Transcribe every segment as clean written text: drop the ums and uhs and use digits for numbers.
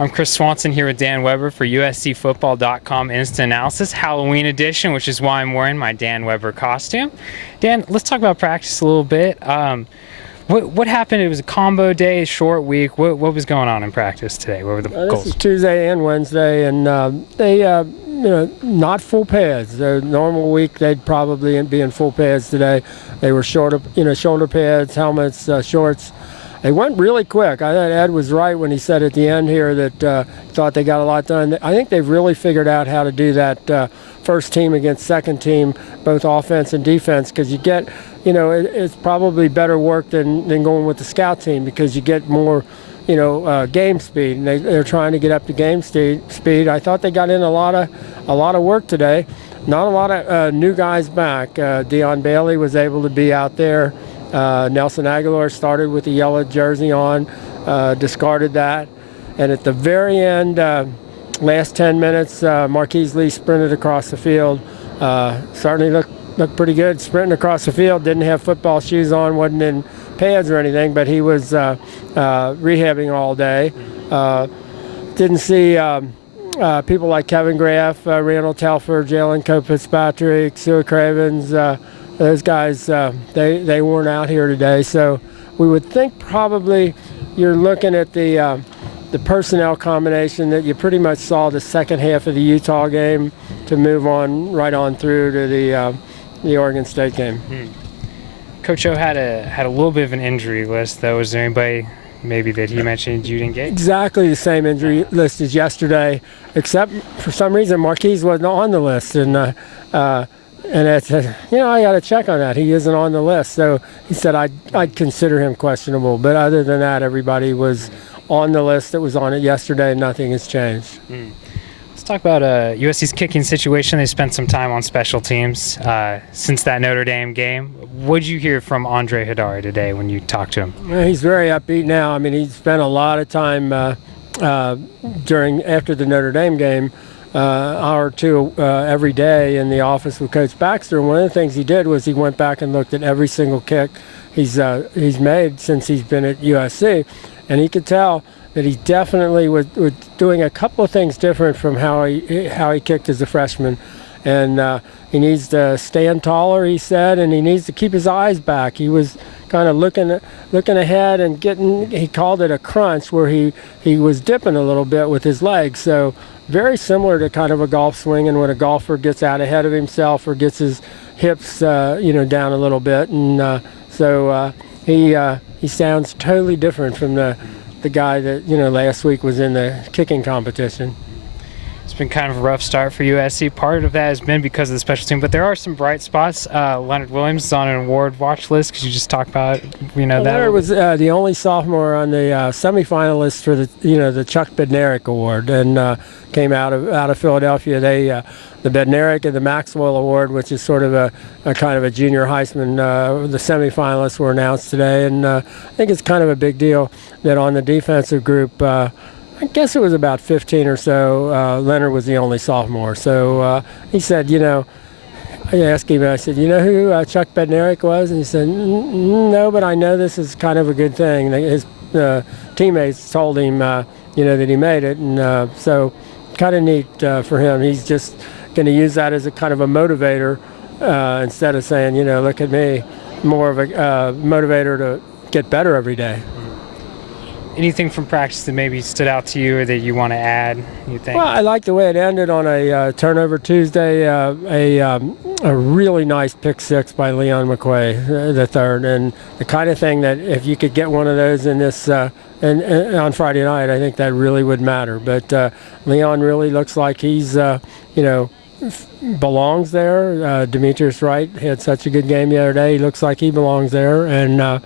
I'm Chris Swanson here with Dan Weber for USCFootball.com Instant Analysis Halloween edition, which is why I'm wearing my Dan Weber costume. Dan, let's talk about practice a little bit. What happened? It was a combo day, short week. What was going on in practice today? What were the goals? This is Tuesday and Wednesday, and they, not full pads. The normal week they'd probably be in full pads today. They were shoulder pads, helmets, shorts. They went really quick. I thought Ed was right when he said at the end here that thought they got a lot done. I think they've really figured out how to do that first team against second team, both offense and defense, because you get, it's probably better work than going with the scout team because you get more, game speed. And they're trying to get up to game speed. I thought they got in a lot of work today. Not a lot of new guys back. Deion Bailey was able to be out there. Nelson Aguilar started with the yellow jersey on, discarded that. And at the very end, last 10 minutes, Marquise Lee sprinted across the field. Certainly looked pretty good sprinting across the field. Didn't have football shoes on, wasn't in pads or anything, but he was rehabbing all day. Didn't see people like Kevin Graff, Randall Telfer, Jalen Coe-Fitzpatrick, Sue Cravens, those guys, they weren't out here today. So we would think probably you're looking at the personnel combination that you pretty much saw the second half of the Utah game to move on right on through to the Oregon State game. Coach O had a little bit of an injury list, though. Was there anybody maybe that he mentioned you didn't get? Exactly the same injury list as yesterday, except for some reason Marquise wasn't on the list. And I said, I got to check on that. He isn't on the list. So he said I'd consider him questionable. But other than that, everybody was on the list that was on it yesterday. Nothing has changed. Let's talk about USC's kicking situation. They spent some time on special teams since that Notre Dame game. What did you hear from Andre Hidari today when you talked to him? Well, he's very upbeat now. I mean, he spent a lot of time after the Notre Dame game, hour or two every day in the office with Coach Baxter. And one of the things he did was he went back and looked at every single kick he's made since he's been at USC, and he could tell that he definitely was doing a couple of things different from how he kicked as a freshman. And he needs to stand taller, he said, and he needs to keep his eyes back. He was kind of looking ahead and he called it a crunch, where he was dipping a little bit with his legs. So very similar to kind of a golf swing, and when a golfer gets out ahead of himself or gets his hips down a little bit. And so he sounds totally different from the guy that last week was in the kicking competition. It's been kind of a rough start for USC. Part of that has been because of the special team, but there are some bright spots. Leonard Williams is on an award watch list because you just talked about that. Leonard was the only sophomore on the semifinalists for the Chuck Bednarik Award, and came out of Philadelphia. The Bednarik and the Maxwell Award, which is sort of a kind of a junior Heisman. The semifinalists were announced today, and I think it's kind of a big deal that on the defensive group, I guess it was about 15 or so, Leonard was the only sophomore. So he said, I asked him, I said, who Chuck Bednarik was? And he said, no, but I know this is kind of a good thing. His teammates told him, that he made it. And so kind of neat for him. He's just going to use that as a kind of a motivator instead of saying, look at me, more of a motivator to get better every day. Anything from practice that maybe stood out to you or that you want to add, you think? Well, I like the way it ended on a turnover Tuesday, a really nice pick six by Leon McQuay, the third, and the kind of thing that if you could get one of those in this and on Friday night, I think that really would matter. But Leon really looks like he's, belongs there. Demetrius Wright had such a good game the other day. He looks like he belongs there, and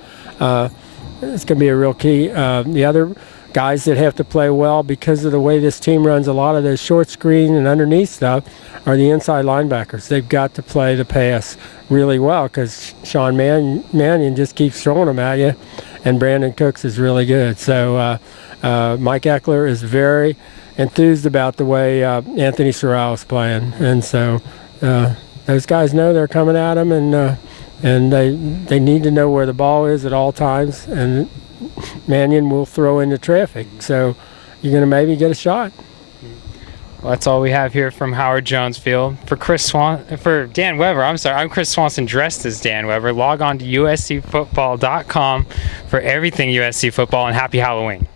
it's going to be a real key. The other guys that have to play well because of the way this team runs a lot of those short screen and underneath stuff are the inside linebackers. They've got to play the pass really well because Sean Mannion just keeps throwing them at you, and Brandon Cooks is really good. So Mike Eckler is very enthused about the way Anthony Sorrell is playing, and so those guys know they're coming at him, and they need to know where the ball is at all times, and Mannion will throw into traffic. So you're going to maybe get a shot. Well, that's all we have here from Howard Jones Field. For Dan Weber, I'm Chris Swanson dressed as Dan Weber. Log on to uscfootball.com for everything USC football, and happy Halloween.